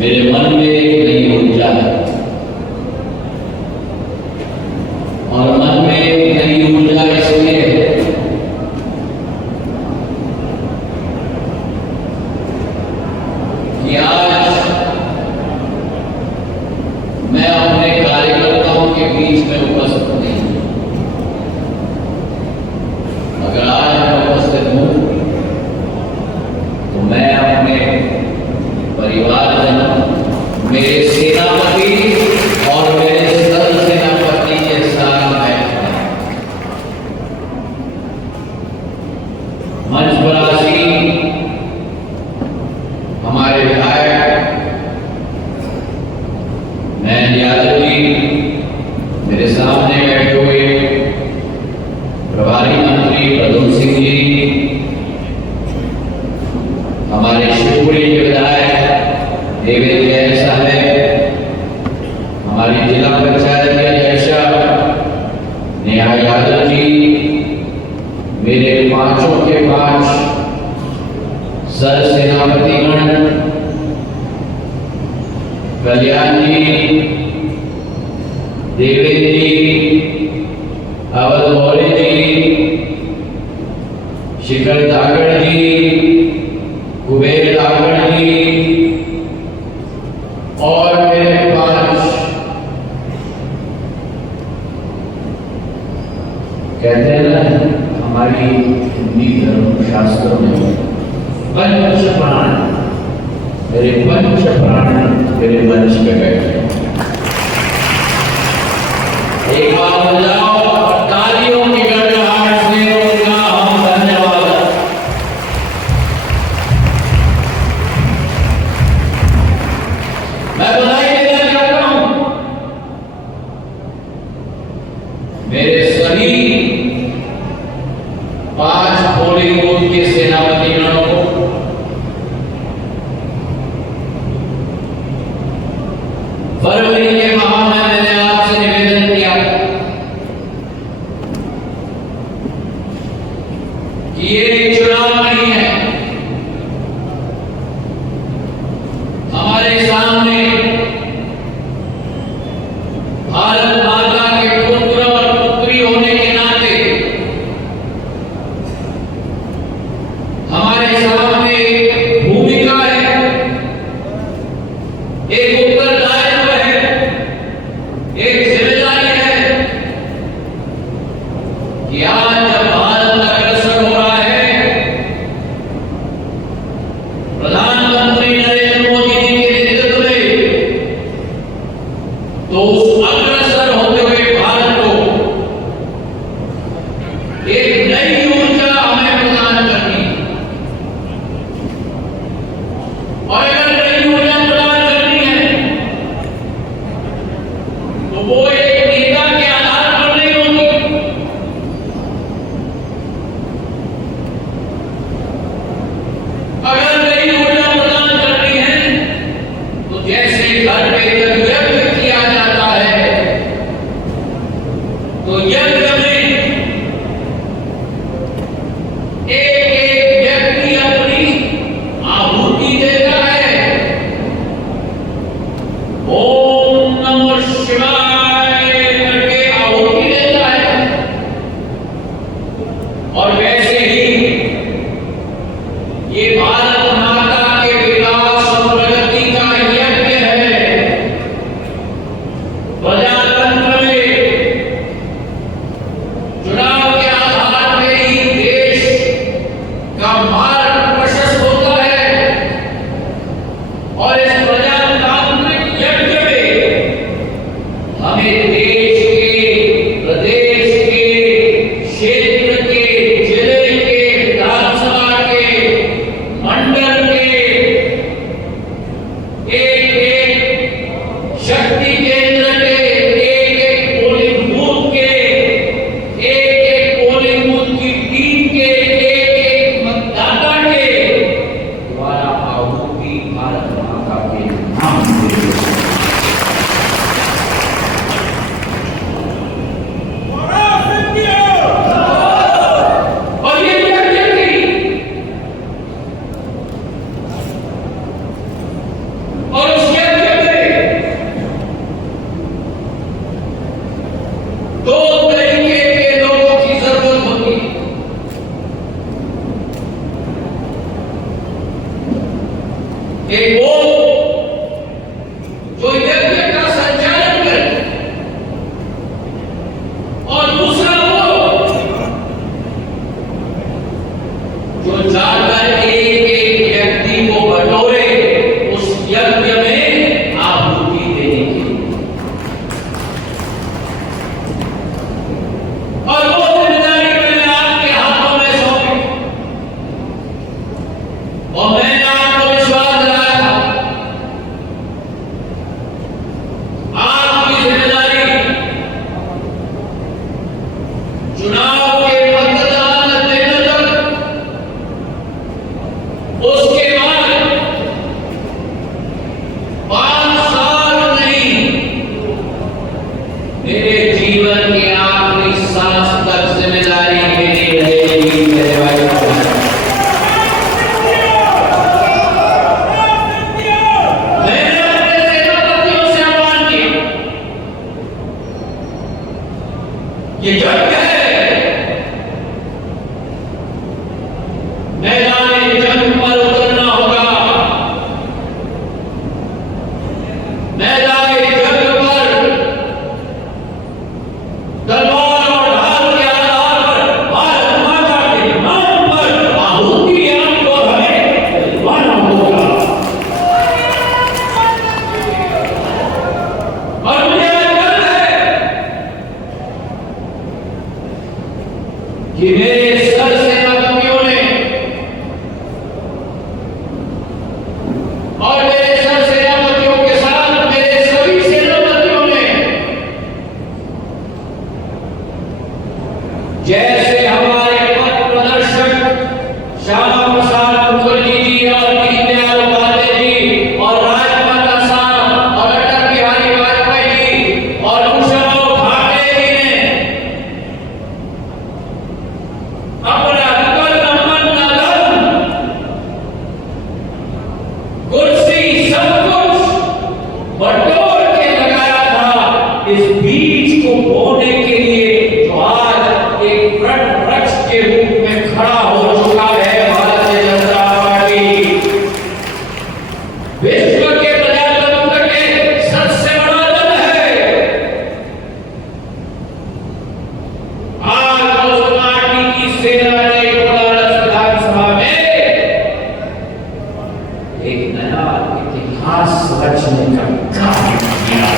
मेरे मन में एक नई ऊर्जा है और मन में एक नई ऊर्जा इसलिए है कि आज मैं अपने कार्यकर्ताओं के बीच में उपस्थित नहीं हूं। अगर आज मैं उपस्थित हूं तो मैं अपने परिवारजनों, मेरे सेनापति और मेरे सरल सेनापति के साथ बैठा मंच पर आसीन हमारे विधायक नयन यादव जी, मेरे सामने बैठे हुए प्रभारी मंत्री प्रद्युम्न सिंह जी, हमारे शिवपुरी के विधायक देवेंद्र जैन साहब, हमारी जिला पंचायत के अध्यक्ष नेहा यादव जी, मेरे पांचों के पांच सर सेनापतिगण, कल्याण जी, देवेंद्र जी, अवध मौर्य जी, शिखर धाकड़ जी, कुबेर धाकड़ जी और मेरे पांच, कहते हैं ना हमारी हिंदी धर्म शास्त्रों में पंच प्राण, मेरे पंच प्राण मेरे मंच पे बैठे। एक बार बजाओ तालियों की गड़गड़ाहट से उनका हम धन्यवाद। मैं बधाई देना चाहता हूं मेरे सभी 5 पोलिंग बूथ के सेनापतिगणों को। फरवरी के माह में मैंने आपसे निवेदन किया कि ये चुनाव नहीं है, हमारे सामने भारत माता के पुत्र और पुत्री होने के नाते हमारे सामने एक भूमिका है, एक उत्तरदायित्व है, एक जिम्मेदारी है कि आज जब भारत अग्रसर हो रहा है, प्रधानमंत्री नरेंद्र मोदी जी के नेतृत्व में, तो उस अग्रसर होते हुए भारत को एक नई ऊर्जा हमें प्रदान करनी है। और अगर नई ऊर्जा प्रदान करनी है तो वो एक नेता के आधार पर नहीं होगी, अगर नई ऊर्जा प्रदान करनी है तो जैसे घर पे जब यज्ञ किया जाता है तो यज्ञ में एक व्यक्ति अपनी आहुति देता है, ओम नमः शिवाय करके आहुति देता है। और वैसे ही ये भारत माता के विकास और प्रगति का यज्ञ है। प्रजातंत्र में चुनाव के आधार पे ही देश का मार्ग प्रशस्त होता है और इस प्रजातांत्रिक यज्ञ में हमें देश के, प्रदेश के, क्षेत्र के, जिले के, विधानसभा के, मंडल एक वो जो यज्ञ का संचालन करे और दूसरा वो जो जाकर एक व्यक्ति को बटोरे उस यज्ञ में आहुति देने के लिए। और वो जिम्मेदारी मैंने आपके हाथों में सौंपी और मैंने आपको विश्वास दिलाया था आपकी जिम्मेदारी चुनाव के मतदान दिन तक, उसके बाद 5 साल नहीं, मेरे जीवन के आखिरी सांस तक जिम्मेदारी मेरी रहेगी। मेरे भाई मैंने अपने सेनापतियों से आह्वान किया, ये जंग है, मैदान जंग पर उतरना होगा, मैदान जंग पर तलवार और ढाल के आधार पर भारत माता के नाम पर आहुति आपको हमें दिलवाना होगा। और मुझे गर्व है कि मेरे सर सेनापतियों ने और मेरे सर सेनापतियों के साथ मेरे सभी सेनापतियों ने जैसे हमारे पथ प्रदर्शक श्यामा प्रसाद मुखर्जी जी और दीनदयाल उपाध्याय जी और राजमाता साहब और अटल बिहारी वाजपेयी जी और कुशलराव भाटे जी ने अपना तन मन धन कुर्सी सब कुछ बटोर के लगाया था इस बीज को बोने के लिए जो आज एक वृक्ष के रूप में खड़ा हो चुका है भारतीय जनता पार्टी। विश्व के प्रजातंत्र के सबसे बड़ा दल है। आज उस पार्टी की सेना ने कोलारस विधानसभा में एक नया इतिहास रचने का काम किया है।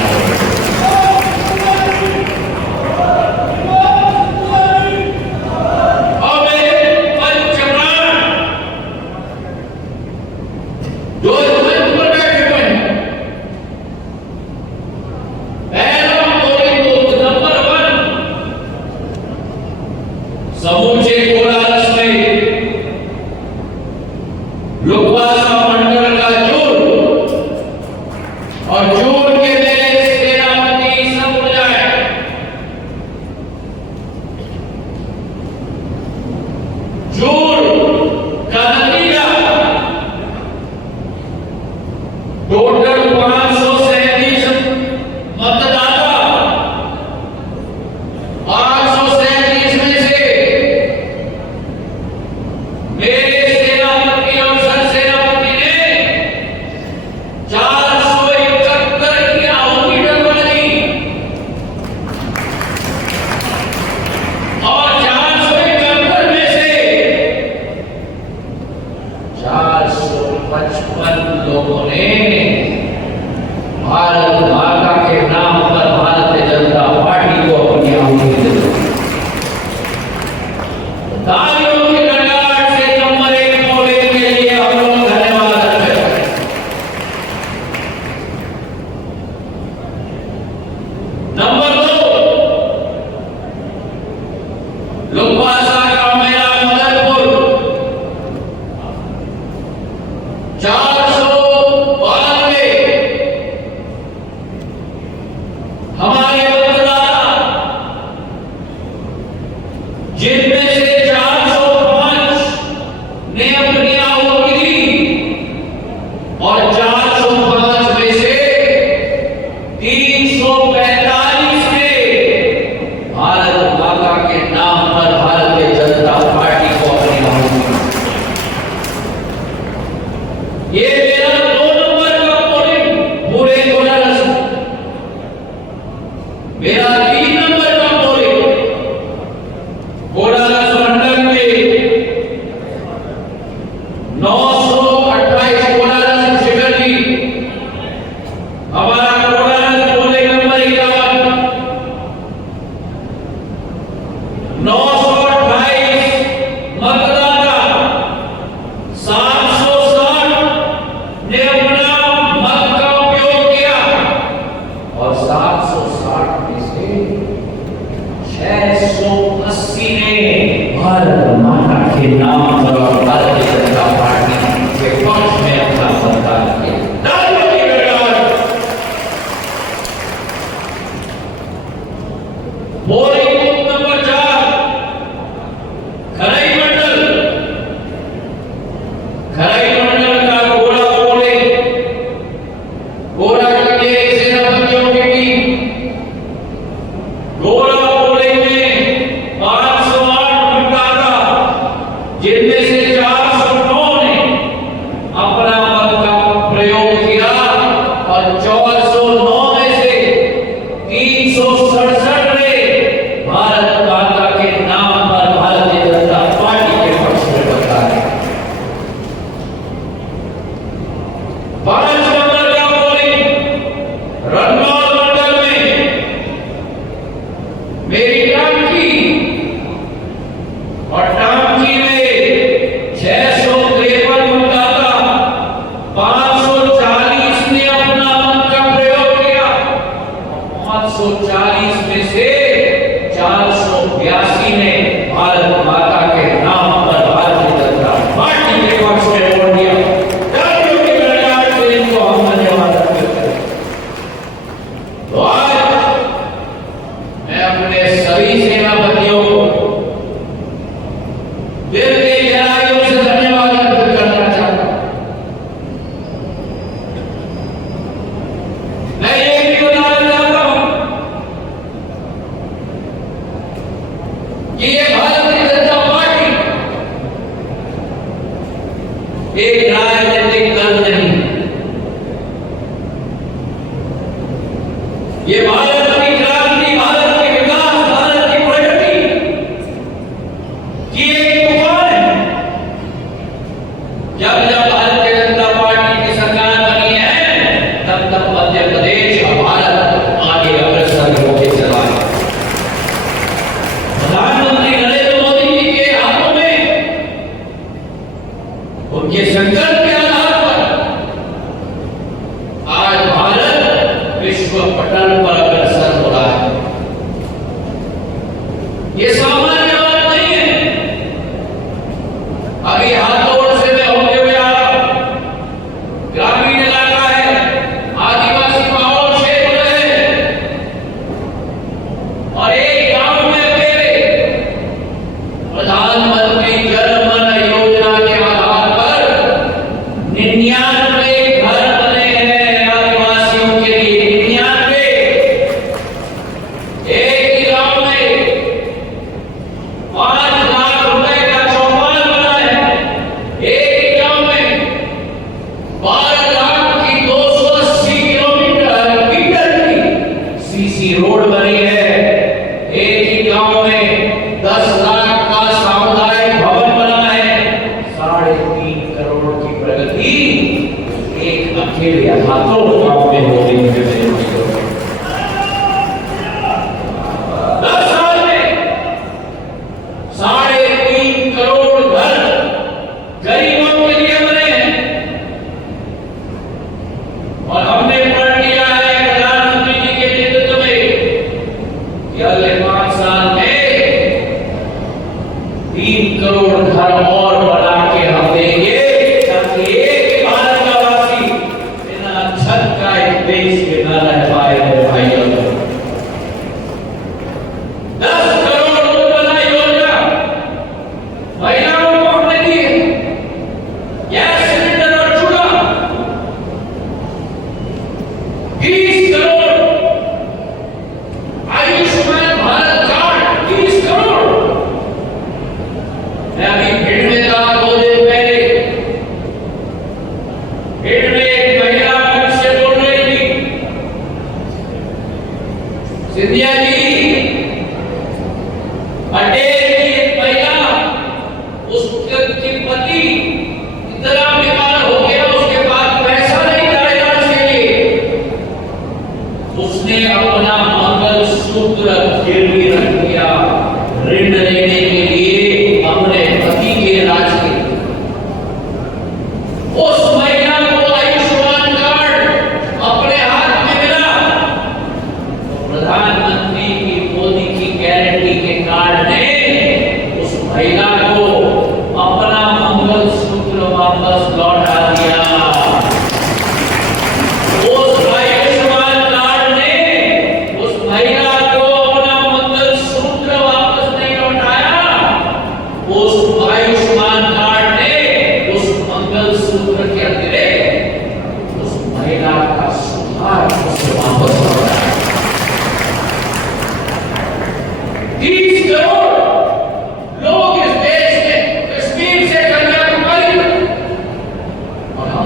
और मेरे पंचप्राण जो इस मंच पर बैठे हुए हैं, पहला पोलिंग बूथ नंबर 1 समूचे कोलारस में लोकवासा मंडल का जोड़ और जोड़ के मेरे सेनापति सब उड़ जाए। जोड़ का नतीजा टोटल 537 मतदाता, 537 में से मेरे सेनापति और सर सेनापति ने 471 की आहुति डलवा दी और 471 में से 455 लोगों ने भारत माता के नाम पर भारतीय जनता पार्टी को अपनी आहुति दी। तालियों की गड़गड़ाहट से नंबर 1 पोलिंग के लिए हम लोग धन्यवाद करते हैं। नंबर 2 लोकवासा का मेरा मदनपुर 492 हमारे मतदाता, जिनमें से 405 ने अपनी आहुति दी और 405 में से 345 ने भारत माता के नाम पर भारतीय जनता पार्टी को अपनी आहुति दी। ये मेरा खराई मंडल का घोड़ा बोले, घोड़ा के सेनापतियों की टीम, घोड़ा बोले में 508 मतदाता, जिनमें से 409 ने अपना मत का प्रयोग किया और 409 में से 367 ने भारत माता के नाम पर भारतीय जनता पार्टी के पक्ष में बताया। 5 नंबर का पोलिंग रंगौर मंडल में मेरी टांकी और टांकी में 653 मतदाता, 540 ने अपना मत का प्रयोग किया। 540 में से 482 ने भारत माता के नाम पर भारतीय जनता पार्टी के पक्ष में वोट दिया। तालियों की गड़गड़ाहट से इनको हम धन्यवाद करते हैं। तो आज मैं अपने सभी सेनापतियों को दिल की गहराइयों से धन्यवाद अर्पित करना चाहता हूं। मैं ये भी बताना चाहता हूं कि ये भारतीय जनता पार्टी एक राजनीतिक दल नहीं, ये भारत की क्रांति, भारत के विकास, भारत की प्रगति की एक तूफान है। जब जब भारतीय जनता पार्टी की सरकार बनी है, तब तब मध्य प्रदेश और भारत आगे अग्रसर होके चला है। प्रधानमंत्री नरेंद्र मोदी जी के हाथों में उनके संकल्प के आधार पर आज भारत विश्व पटल पर अग्रसर हो रहा है। ये सामान्य बात नहीं है। अभी हाथोड़ से मैं होते हुए आ रहा हूं। ग्रामीण इलाका है, आदिवासी माहौल क्षेत्र है और एक गांव में मेरे प्रधानमंत्री जन मन योजना के आधार पर 99 घर बने हैं आदिवासियों के लिए। 99 एक ही गांव में 5 लाख रुपए का चौपाल बना है। एक ही गांव में 12 लाख की 280 किलोमीटर की सीसी रोड बनी है। एक ही गांव में 10 लाख का सामुदायिक भवन बना है। 3.5 करोड़ की प्रगति एक अकेले हाथों गांव में हो रही है। 10 साल में 3.5 करोड़ घर गरीबों के लिए बने हैं और हमने प्रण लिया है प्रधानमंत्री जी के नेतृत्व में कि अगले 5 साल में 3 करोड़ घर और बना के हम देंगे, ताकि एक भारत का वासी बिना छत का एक देश में न रह पाए। मेरे भाइयों, 10 करोड़ उज्ज्वला योजना महिलाओं को हमने दी है। गैस सिलेंडर और चूल्हा 20 करोड़, आयुष्मान भारत कार्ड 30 करोड़। मैं अभी भीड़ में था 2 दिन पहले। भीड़ में एक महिला मुझसे बोल रही थी, सिंधिया जी, पटेल की एक महिला, उसके पति इतना बीमार हो गया, उसके पास पैसा नहीं था इलाज के लिए। उसने अपना मंगलसूत्र गिरवी रख दिया ऋण लेने के लिए अपने पति के इलाज के लिए। उस महिला को आयुष्मान कार्ड अपने हाथ में मिला। प्रधानमंत्री की मोदी की गारंटी के कार्ड ने उस महिला को अपना मंगलसूत्र वापस लौटा दिया। उस आयुष्मान कार्ड ने उस महिला को अपना मंगलसूत्र वापस नहीं लौटाया। उस आयुष्मान कार्ड ने उस मंगल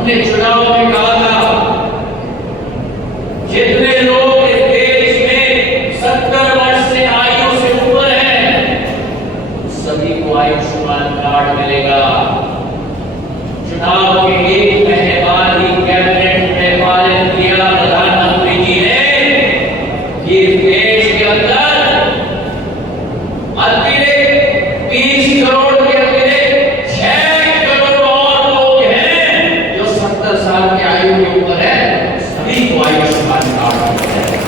हमने चुनाव में कहा था जितने लोग इस देश में 70 वर्ष से आयु से ऊपर हैं सभी को आयुष्मान कार्ड मिलेगा। चुनाव के एक महीने बाद ही कैबिनेट में पारित किया प्रधानमंत्री जी ने कि इस देश के अंदर अतिरिक्त 30 करोड़ के अतिरिक्त 6 करोड़ और लोग हैं जो 70 साल की आयु के ऊपर है, सभी को आयुष्मान कार्ड मिलेगा।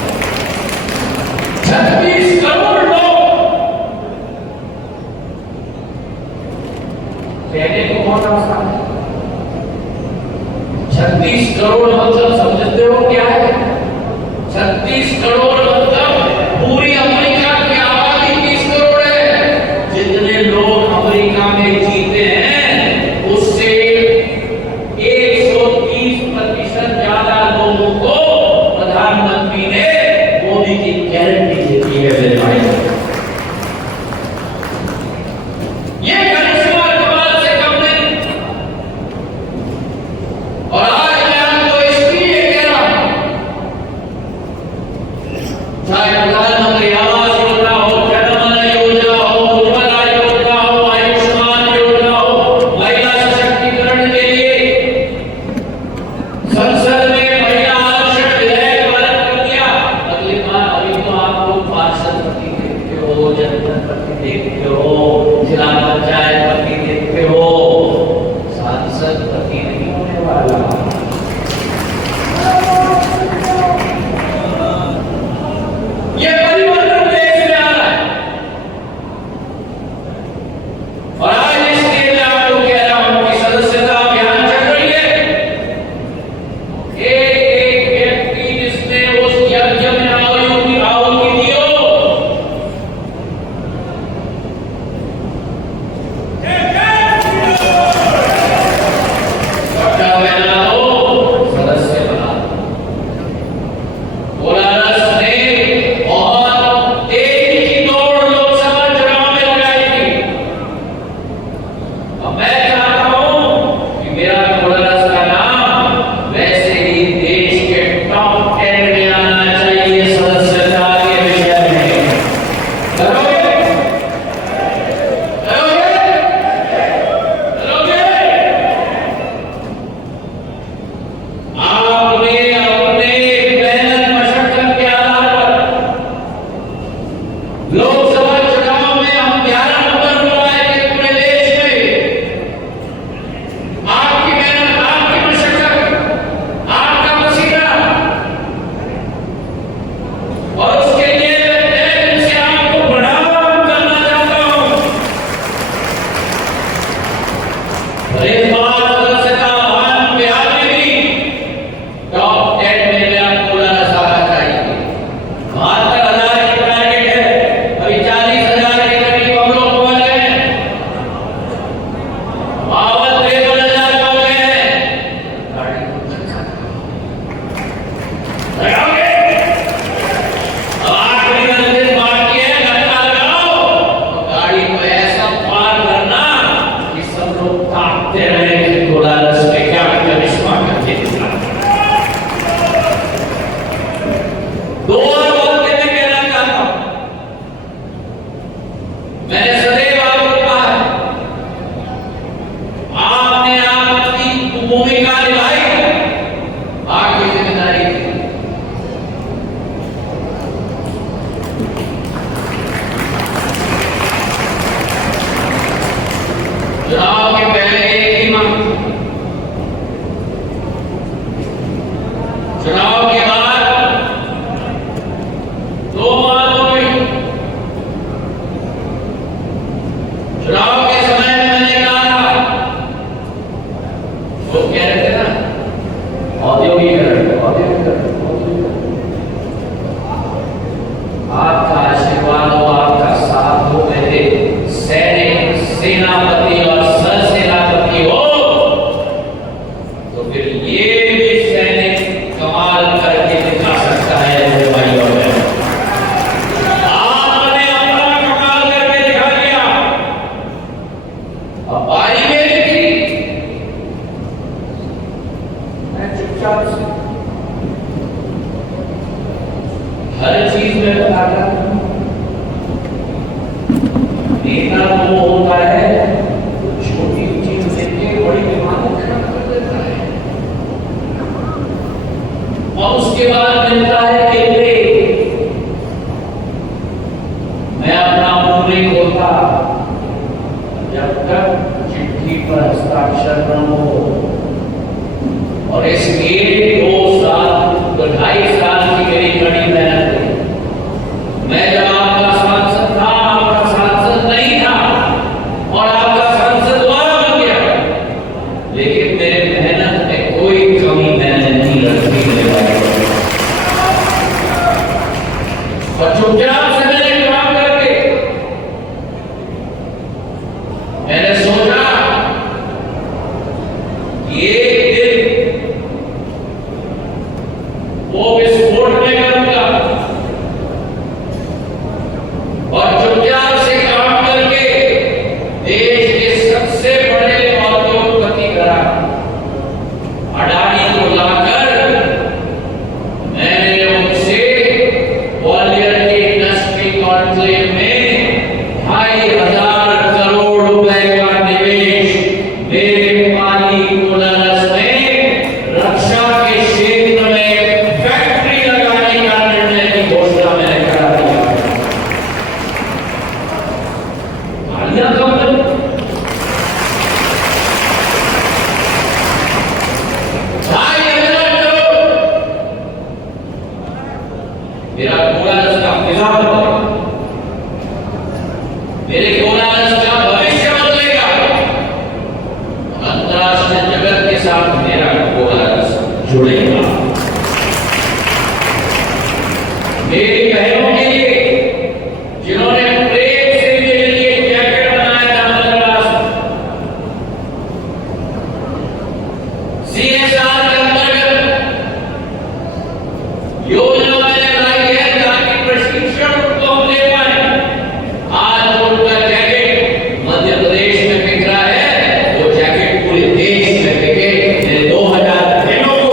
36 करोड़ लोग कहने को बहुत आसान है। 36 करोड़ मतलब समझते हो क्या है? 36 करोड़ मतलब पूरी अमेरिका की आबादी 30 करोड़ है। जितने लोग अमेरिका में जीते हैं उससे 130% ज्यादा लोगों को प्रधानमंत्री ने मोदी की गारंटी दे दी है। मेरे भाई ये करिश्मा कमाल से कम नहीं। और आज मैं आपको इसलिए कह रहा हूं, चाहे प्रधानमंत्री आवास योजना हो, जनधन योजना हो, उज्ज्वला योजना हो, आयुष्मान योजना हो, महिला सशक्तिकरण के लिए संसद में महिला आरक्षण विधेयक पारित कर दिया। अगली बार अभी तो आप लोग पार्षद पति देखते हो, जनधन पति देखते हो, जिला पंचायत पति देखते हो, सांसद पति नहीं होने वाला। ये परिवर्तन देश में आ रहा है और आज इसलिए मैं आपको कह रहा हूं कि सदस्यता अभियान चल रही है। एक व्यक्ति जिसने उस यज्ञ में आहुति दी हो, पट्टा पहना हो, सदस्य बना। कोलारस ने बहुत तेजी की दौड़ लोकसभा चुनाव में लगाई थी। अब मैं चाहता हूं कि मेरा कोलारस का नाम वैसे ही देश के टॉप 10 में आना चाहिए सदस्यता के विषय में। करोगे? करोगे? करोगे? आपने अपने मेहनत मशक्कत के आधार पर लोकसभा चुनाव में हम 11 नंबर पर आए थे पूरे देश में। आपकी मेहनत, आपकी मशक्कत, आपका पसीना और उसके लिए मैं तहे दिल से आपको प्रणाम करना चाहता हूं। और इस बार सदस्यता अभियान में आगे भी टॉप 10 में मेरा कोलारस आना चाहिए। 72,000 की टारगेट है, अभी 40,000 के करीब हम लोग पहुंच गए हैं। 53,000 पहुंच गए हैं। लगाओगे? अब आखिरी 10 दिन बाकी है, धक्का लगाओ और गाड़ी को ऐसा पार करना कि सब लोग ताकते रहे कि कोलारस में क्या करिश्मा करके दिखा। दो और बातें मैं कहना चाहता हूं। मैंने सदैव आपको कहा है, आपने आपकी भूमिका निभाई, आपकी जिम्मेदारी थी। चुनाव के पहले एक ही मांग, चुनाव के बाद 2 मांग हो गई। चुनाव के समय में मैंने कहा था, वो कह रहे थे ना औद्योगिकरण, आपका आशीर्वाद हो, आपका साथ हो, मेरे सैनिक, सेनापति और सरसेनापति हो, तो फिर ये भी सैनिक कमाल करके दिखा सकता है। मेरे भाई और बहनों, आपने अपना कमाल करके दिखा दिया। अब बारी मेरी थी चुपचाप से हर चीज में बताता हूं। नेता वो होता है छोटी चीज देख के बड़ी दिमाग खराब कर देता है और उसके बाद मिलता है कि मैं अपना मुंह नहीं खोलता जब तक चिट्ठी पर हस्ताक्षर न हो। और इसलिए 2.5 साल की मेरी कड़ी मेहनत है। मैं जब आपका सांसद था, आपका सांसद नहीं था और आपका सांसद दोबारा बन गया, लेकिन मेरे मेहनत में कोई कमी मैंने नहीं रखी। और चुपचाप से मैंने काम करके मैंने सोचा एक दिन वो विस्फोट में करूंगा और चुपचाप से काम करके देश के सबसे बड़े औद्योगिकपति घरा अडानी को लाकर मैंने उनसे ग्वालियर के इंडस्ट्री कॉन्क्लेव में 2,500 करोड़ रुपए का निवेश मेरे पाली कोलारस में रक्षा के क्षेत्र में फैक्ट्री लगाने का निर्णय की घोषणा मैंने करा दिया। तालियां कब बनी? मेरा कोलारस का फिजा बदलेगा, मेरे कोलारस का भविष्य बदलेगा। अंतरराष्ट्रीय जगत के साथ मेरा कोलारस जुड़ेगा। मेरी बहनों के लिए जिन्होंने प्रेम से मेरे लिए जैकेट बनाया था मद्रास CSR के अंतर्गत योजना मैंने बनाई है ताकि प्रशिक्षण उनको हम दे पाए। आज उनका जैकेट मध्य प्रदेश में बिक रहा है, वो जैकेट पूरे देश में बिके। 2000 बहनों को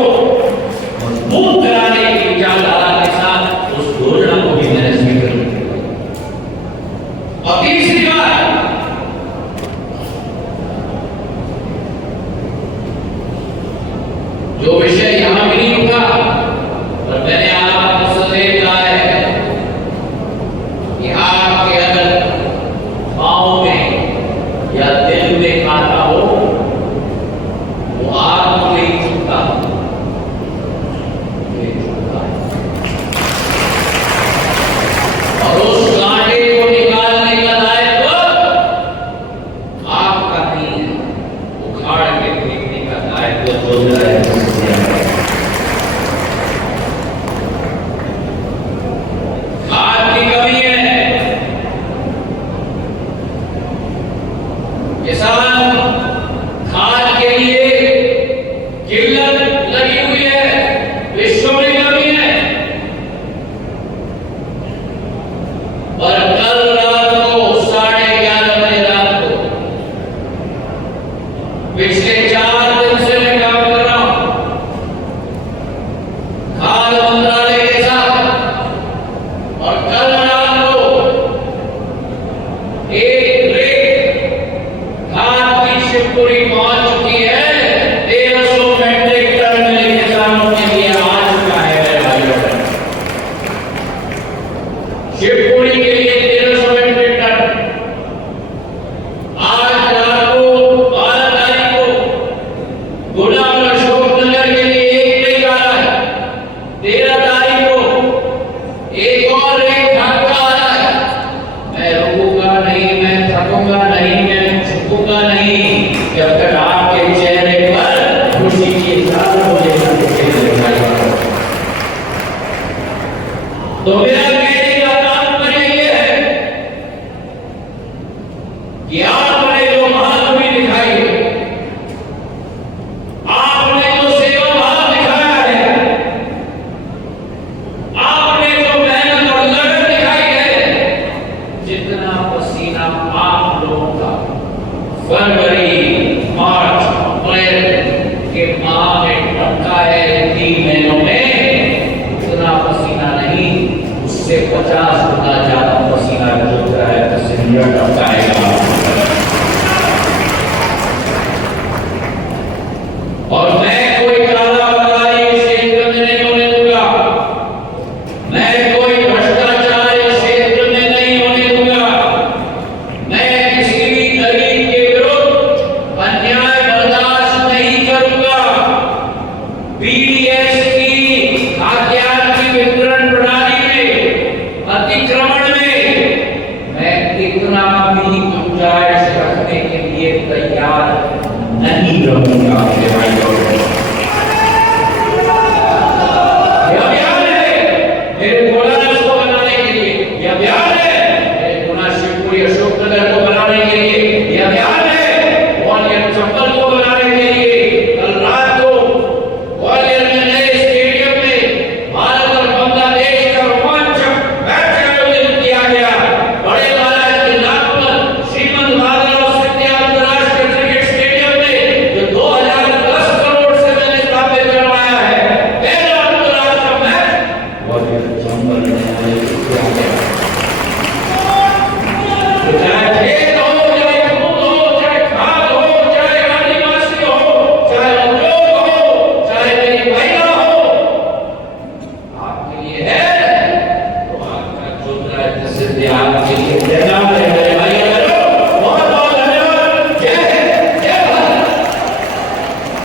मजबूत कराने की विचारधारा के साथ उस योजना को भी मैंने स्वीकार किया। और तीसरी बात, जो विषय यहां भी नहीं उठा और मैंने आपको सदैव कहा है कि आपके अगर पाँव में या दिल में खाता हो वो आपको नहीं छूता, और उस कांटे को निकालने का दायित्व आपका नहीं है, उखाड़ के फेंकने का दायित्व जो है खाद की कमी है। किसान खाद के लिए किल्लत लगी हुई है, विश्व में कमी है। और कल रात को 11:30 बजे रात को पिछले 4 दिन से मैं काम कर रहा हूं खाद्य मंत्रालय के साथ, और कल रात को एक रेत खाद की शिवपुरी पहुंच चुकी है। 1300 मेट्रिक टन मेरे किसानों के लिए आ चुका है। महीनों में इतना पसीना नहीं, उससे 50 गुना ज्यादा पसीना जो है पसीना टपकाएगा। और मैं कोई काला बाजारी इस क्षेत्र में नहीं होने दूंगा, मैं कोई भ्रष्टाचार इस क्षेत्र में नहीं होने दूंगा, मैं किसी भी गरीब के विरुद्ध अन्याय बर्दाश्त नहीं करूंगा। पीडीएस की खाद्यान्न की वितरण प्रणाली में अतिक्रमण में मैं इतना भी गुंजाइश रखने के लिए तैयार नहीं रहूंगा। आपके लिए